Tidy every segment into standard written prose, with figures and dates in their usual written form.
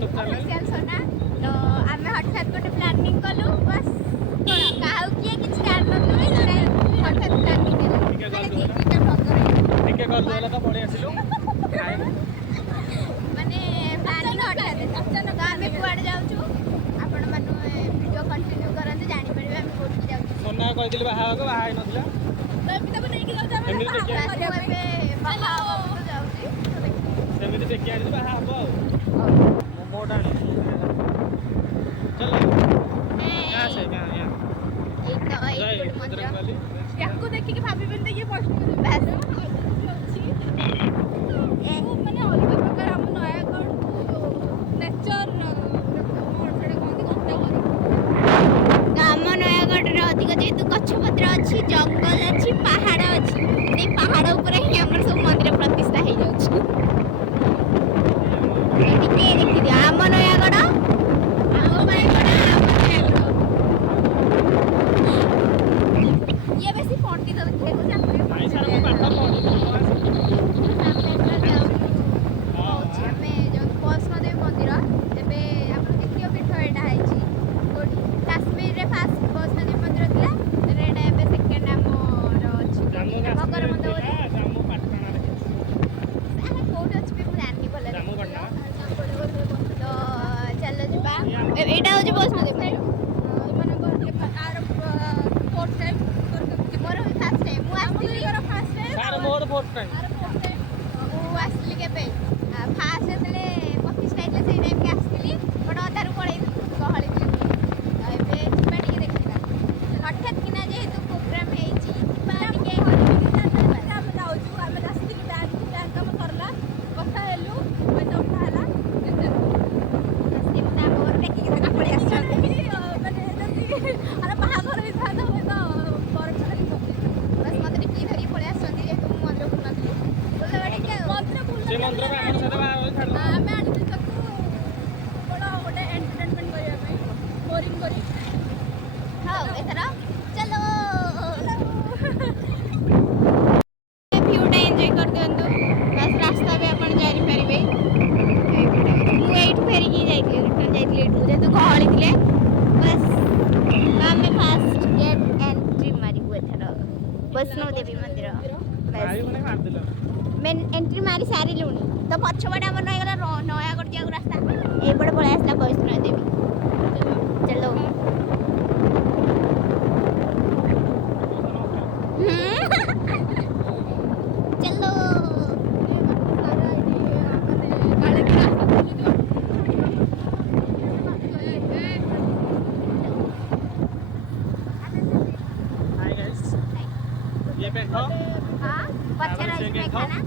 YouTube channel सोना तो आम हठात गोटे प्लानिंग कलु बस क्या किए किसी कारण हठात प्लानिंग टिके कर देला तो पड़े आसिलु माने प्लानिंग हठात अचानक आम कुआडे जाउछु आपण माने वीडियो कंटिन्यू करंते जानि परिबे हम कोठी जाउछु सोना कहि दिले बाहा हो बाहा ही नथिला तो एमिता बने कि जाउछु हम बाहा हो जाउछि सेमिति देखि आनि बाहा हो मोटा चल यहाँ से यहाँ एक याको देखि कि भाभी बन ये प्रश्न बस अछि ए माने अलग प्रकार हम नयागढ़ नेचर मोर फेडे कोंती कथा करी गाम नयागढ़ रे अधिक जेतु गछपत्र अछि जंगल अछि पहाड़ अछि ए पहाड़ ऊपर ही हमर सब मंदिर प्रतिष्ठा हे जाउछि एटिके देखि दिया आम नयागढ़ ये बेसी पंडित देखे को जाते भाई सर को पाठ पढी हमें जो वैष्णोदेवी मंदिर तेबे आपण देखियो पीठ एटा हैछि कोठी काश्मीर रे फास्ट वैष्णोदेवी मंदिर थिला रेडा एबे सेकंड हमर अछि भगर मंदिर जामु पाटकाना रे आमे कोठी अछि भी जानि बोले जामु पटना तो चलो जबा एटा होछि वैष्णोदेवी माने are fourth time more fast time मु आस्तिली फास्ट टाइम सार मोर फोर्थ टाइम मु आस्तिली केबे फास्ट एतले 25 टाइम से टाइम के आस्तिली बड अधारु पळै गहळी एबे जिबाडी देखिबा हठात किना जेहेतु प्रोग्राम हेछि बाडी के हम जाउछु हम आस्तिली बैंक हम करला कथा हेलु पैसा उठाला आस्तिली नाम और देखि के ना पळै आछन माने अरे बाहाघर भी था तो बड़ खाली बस मते की धरी पळै आछन जे तुम मंदिर बुलनाथि बोलला बाडी के मंदिर बुलना से मंदिर में हमर साथे बाहा होई छाड़ ଆମେ ଆଣିଛୁ ତାକୁ ବଡ଼ ଗୋଟେ ଏଣ୍ଟରଟେନମେଣ୍ଟ କରିବା ପାଇଁ ବୋରିଂ କରି ହଉ ଏଥର ଚାଲ ଭିୟୁଟା ଏନ୍ଜୟ କରିଦିଅନ୍ତୁ ବାସ୍ ରାସ୍ତା ବି ଆପଣ ଜାଣିପାରିବେ ମୁଁ ଏଇଠୁ ଫେରିକି ଯାଇଥିଲି ରିଟର୍ନ ଯାଇଥିଲି ଏଠୁ ଯେହେତୁ ଗହଳି ଥିଲେ ବାସ୍ ଆମେ ଫାଷ୍ଟ ଗେଟ୍ ଏଣ୍ଟ୍ରି ମାରିବୁ ଏଥର ବୈଷ୍ଣୋଦେବୀ ମନ୍ଦିର ଭାଇ ମାନେ ମାର दिलो मेन एंट्री मारी सारी लुणी तो पछपटे आम रहीगला नयागढ़ जाऊ रास्ता एपटे पलि आसला वैष्णोदेवी चलो चलो हाय गाइस ये बैठो हाँ पछे रही खाना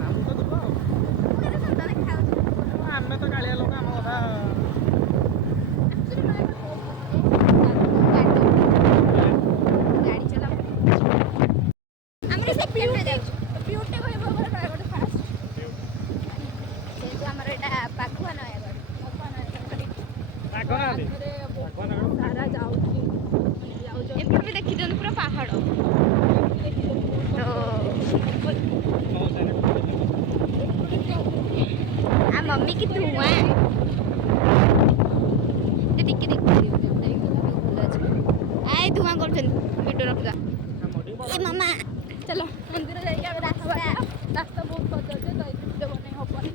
हम तो दुबो पूरा सुंदर खाऊ हमें तो कालिया लोग हम कथा गाड़ी चला हमरे सेकंड रे जाऊ ब्यूटी होय बबर नयागढ़ फास्ट से जो हमर एटा पाखुआ नयागढ़ पाखना दे सारा जाउची एपटे भी देखि दन पूरा पहाड़ तो आ मम्मी की धुआं टिके देख आए धुआं करछन वीडियो रख जा ए मामा चलो मंदिर जाई के रास्ता बहुत पद है तो वीडियो बने होपनी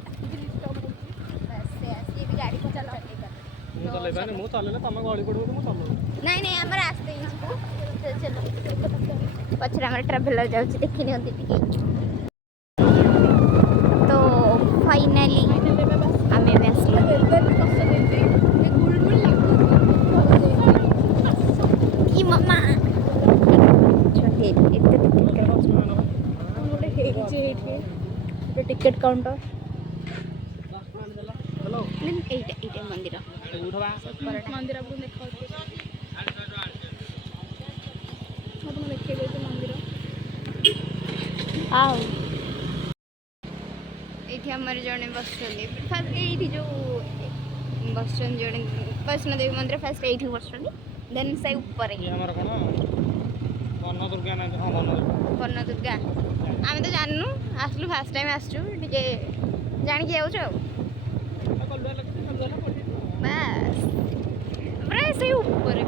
बस से आसी भी गाड़ी को चला ମୁଁ ଚଲେଇବାନି ମୁଁ ଚଲେଇଲେ ତମେ ଗଳି ପଡ଼ିବ ମୁଁ ଚଲେଇବି नहीं नहीं हमारा रास्ते ही चलो पछरे हमारा ट्रैवलर जाउची देखि नियंती टिके तो फाइनली हमें वेस्टला ई मम्मा छोटे टिकट काउंटर हेलो एटा मंदिर उठवा मंदिर आपको देखा देखिए मंदिर आओ ये आमर जड़े बसुँच फास्ट ये जो बसुँच जड़े वैष्णोदेवी मंदिर फास्ट ये बसुँच देन से ऊपर बन दुर्गा ना हाँ बन दुर्गा आम तो जानू आसलु फास्ट टाइम आसचु टे जाणी जाऊँ ବାସ୍ ପୁରା ସେଇ ଉପରେ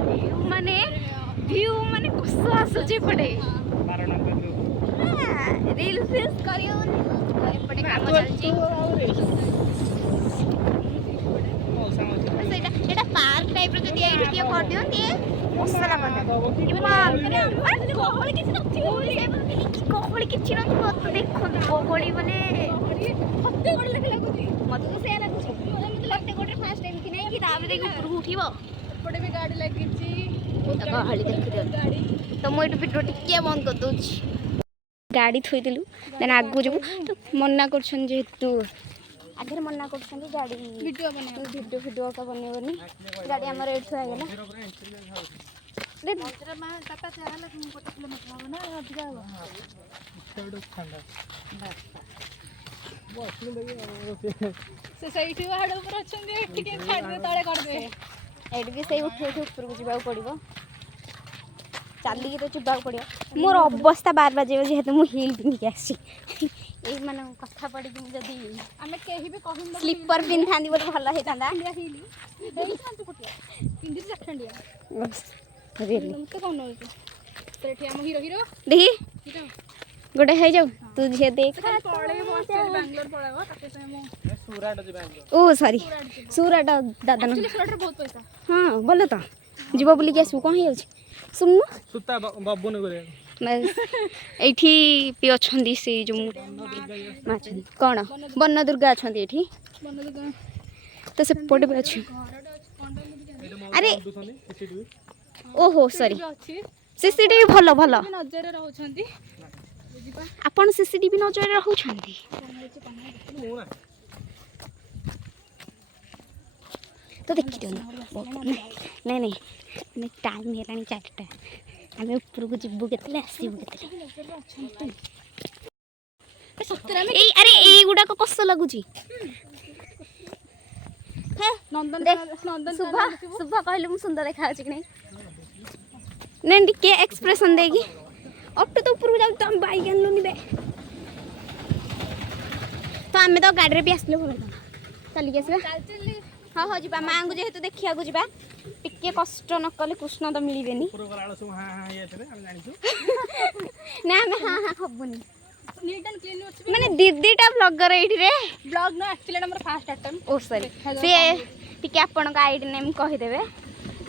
व्यू माने कस आसुचे पड़े रील फेस करियो एपटे काम चलची सेटा एटा पार्क टाइप रो जदी एठी कियो कर दियो ते मसला बना इमा माने कोहली किछि नथि कोहली किछि नथि मत देखो कोहली बोले हत्ते गोड लागुची मत तो से लागुची मते लगते गोटे फर्स्ट टाइम कि नै कि ताबे देखि ऊपर उठिबो एपटे भी गाड़ी लागिची गाड़ी देखि गाड़ी तो मो एटु वीडियो टिके बंद कर दोछि गाड़ी थोई देलु देन आगु जबु तो मन्ना करछन जेतु आगे मन्ना करछन गाड़ी वीडियो का बनेबनी गाड़ी हमर एठ आ गेला ले मजरा मा टाटा चाहला 1 किलोमीटर हो ना अधिका हो से सही हाड़ ऊपर अछन दे टिके छाड़ दे तळे कर दे एड भी सही उठे ऊपर को जीवा पड़िबो चाली तो जीवा पड़ियो मोर अवस्था 12 बजे जेहेतु मु हिल पिन के आसी ए माने कथा पड़ी जदी हमें केही भी कहिन स्लीपर पिन थांदी बोल भलो हे तांदा हिल देई थांतु कुटिया पिंदी जखंडिया बस रियली मते कोन होई सेठी हम हीरो देखी गोटे है जाऊ तू झे देख पळे बस बेंगलोर पळावा ताके से हम सुराट जे बेंगलोर ओ सॉरी सुराट दादा न सुराट बहुत पैसा हां बोलो त जीवा बोली के आसु कोन हे अछि सुन्नु सुता बाबू ने करे बस एठी पि अछंदी से जो माछ कोन बन्न दुर्गा अछंदी एठी बन्न दुर्गा तो से पड भी अछि अरे ओहो सॉरी सीसीटीवी भलो भलो नजर रहउछंती आपण सीसीटीवी नजर रहउछंती तो देखि दियो नहीं नहीं ने टाइम हेलानी 4टा आमे ऊपर को जिब्बु केतले आसीबु केतले सतरा में ए अरे ए गुडा को कस लागुची हे नंदन सुभा कहले मु सुंदर देखा अछि कि नहीं के एक्सप्रेशन देगी ऑटो तो ऊपर जाउ तो हम बाइक आनलो निबे तो आमे तो गाड़ी रे भी आसले बोल चली गेसबा हां हो जिबा मां को जेहेतु देखिया को जिबा टिके कष्ट न कले कृष्ण तो मिलिबेनी ऊपर गलाळ सु हां हां ये थे हम जानिछु ना हम हां हां हबुनी नीट एंड क्लीन अछि माने दीदीटा ब्लॉगर एठी रे ब्लॉग न एक्चुअली हमर फर्स्ट अटेम्प्ट ओ सॉरी से टिके आपन का आईडी नेम कहि देबे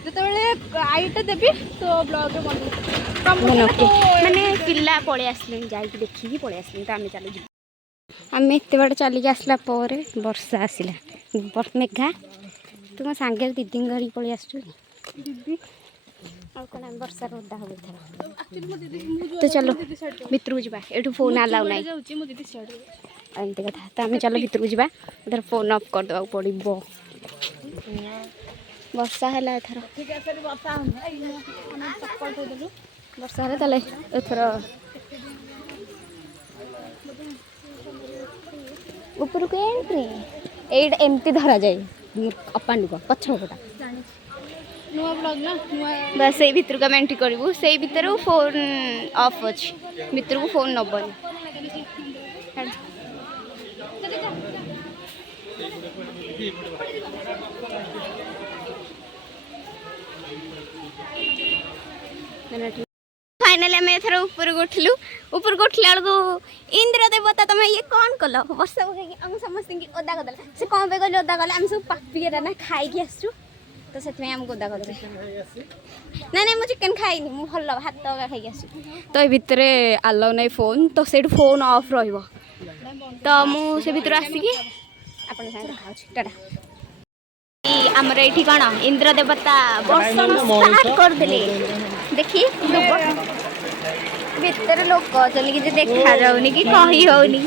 जतबेले आईटा देबी तो ब्लॉग रे बन माने पिल्ला पळे आसले जाई कि देखि कि पळे आसले त आमे चलो जी आमे एते बाट चली के आसला परे वर्षा आसिला मेघा तुम सांगे दीदी घरी पळे आसछु दीदी आ कोन वर्षा रोदा हो था तो चलो भितर जिबा एठु फोन अलाउ नाही जाउची मो दीदी साइड एंते कथा त आमे चलो भितर जिबा उधर फोन ऑफ कर दवा पड़िबो वर्षा हैला एथर ठीक है सर वर्षा हम चप्पल धो देलु वर्षा हैला तले एथर ऊपर को एंट्री एड एमती धरा जाए अपांडी को पछो कोटा नुआ ब्लॉग ना नुआ बस ए भीतर का एंट्री करबू से भीतर फोन ऑफ अछि भीतर को फोन नबनी फाइनली हमें एथर ऊपर उठलु ऊपर उठला को इंद्र देवता तुम ये कौन कल वर्षा हो हम समस्त ओदा कर से कौन पे गले ओदा गले हम सब पापी ना खाई के आसु तो से हम ओदा कर ना मु चिकन खाइनी मु भल भात खाई के आसु तो ए भितरे अलाउ नहीं फोन तो सेठ फोन ऑफ रहइबो तो मु से भितर आसी की अपन संग खाउ टाटा हमर एठी कोन इंद्र देवता वर्षा स्टार्ट कर देले देखी भीतर लोक कहते कि देखा जाऊनी कि कही होनी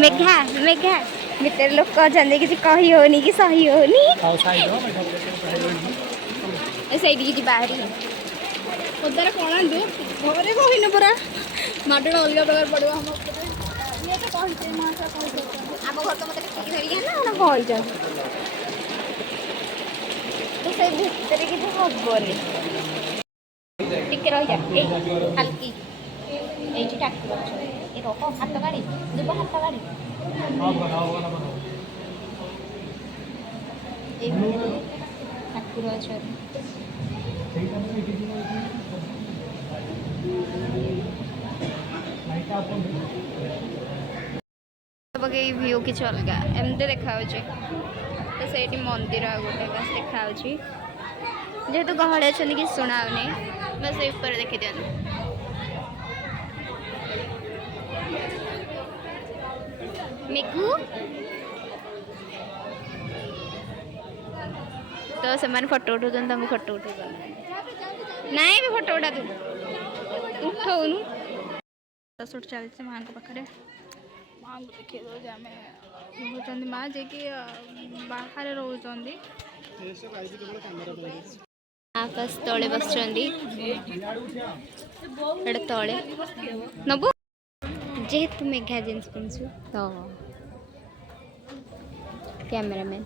मेघा मेघा भीतर लोक कहते कि कही होनी कि सही होनी सही बाहरी उधर कौन दो घरे कहीन पूरा माटण अलग प्रकार पड़ो हम ये तो कहते मासा कहते आम घर तो मते ठीक धरि ना ना कहै तो से भीतर कि हबरे टिके रह जा ए हल्की एठी ठाकुर ए रोको हाथ गाड़ी दुबा हाथ गाड़ी ଠାକୁର ଅଛନ୍ତି। पकई व्यू किसी अलग एमती देखा तो से मंदिर गोटे बस देखा जेहेतु गहली अच्छा कि शुणाऊनी बस ऊपर देखी दिखाँ मिकू तो से फोटो उठाऊँ तुम फोटो उठे ना भी फोटो उठा तू उठाऊनु दसट चलती माँ पाखे माँ को देखिए रोचान माँ जे कि बाहर रोचान बस तले बस तले नबू जेहेतु मेघा जीन्स पिंधु तो कैमरामैन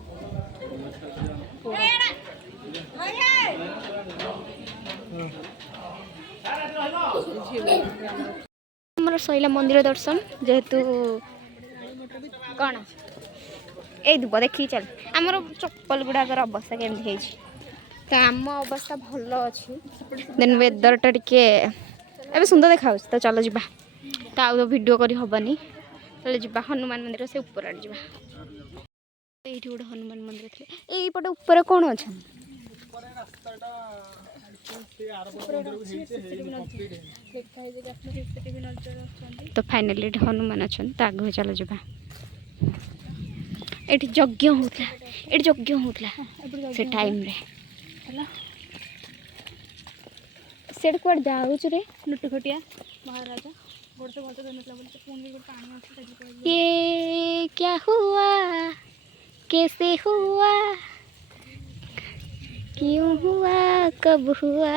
हमारा सैला मंदिर दर्शन जेहेतु कौन ए दुब देखी चल आमर चप्पल गुड़ाकर अवस्था केमती तो आम अवस्था भल अच्छी देन वेदरटा टिके ए सुंदर देखा तो चलो जी तो आउ वीडियो करी हबनी चलो जी हनुमान मंदिर से ऊपर आड़ जा ये गोटे हनुमान मंदिर थे यहीपटे ऊपर कौन अच्छा तो फाइनली हनुमान अच्छा तो आगे चलो जा ये यज्ञ होता ये यज्ञ होता से टाइम रे सेठ कुआड़ जाऊँ रे लुटखटिया महाराजा ये क्या हुआ कैसे हुआ क्यों हुआ कब हुआ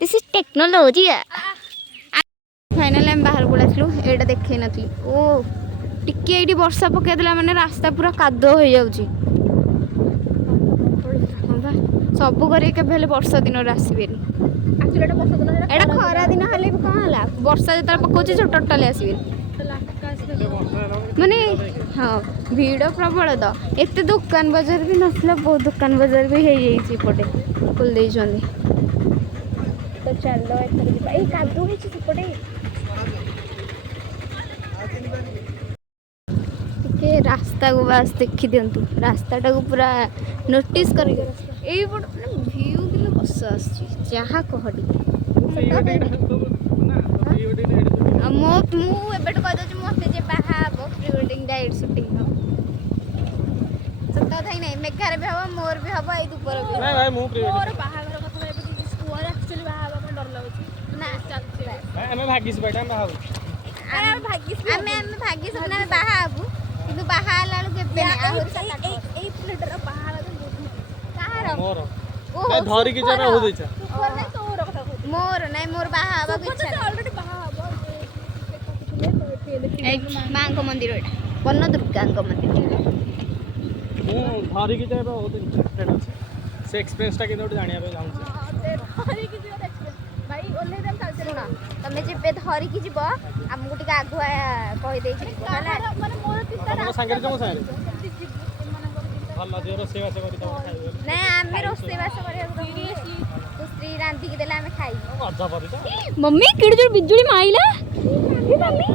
दिस इज टेक्नोलॉजी फाइनल हम बाहर को आसलु एटा देखे नथली ओ टिके एटी वर्षा पकेदेला माने रास्ता पूरा कादो हो जाउची सब करे केबे वर्षा दिन आसबेनी एटा खरा दिन हेले भी कौन है वर्षा जो पकाउची जो टोटाली आसबेनी माने हाँ भीड़ प्रबल तो एत दुकान बजार भी नसला बहुत दुकान बजार भी हो जापटे खोल दे तो चलो एथर कादू होपटे रास्ता को बस देखी दिंतु रास्ता को पूरा नोटिस कर भ्यू कि बस जहाँ कह मुझे कहीदे मत बाहर प्री वेडिंग डाइट सुटिंग सत कथा नहीं मेघार भी हम मोर भी हम ये ऊपर मोर बाहर कथा एक्चुअली बाहर डर लगुच ना भाग्यश बाहू कि बाहर मोर नहीं मोर बाहर माँ को मंदिर वन दुर्गा मंदिर धरिकी जाए बहुत इंटरेस्टेड अच्छे से एक्सपीरियंस टा केते जानिया पे चाहूँ भाई ओले दम शुण तुम जब धरिकी जीव आमको टे आगुआ कहीदे माने मोर संगे जो संगे भल जो रोषेबास कर ना आम रोषेबास कर स्त्री रांधिकी देला आम खाई मम्मी किड़ जो बिजुली माइला मम्मी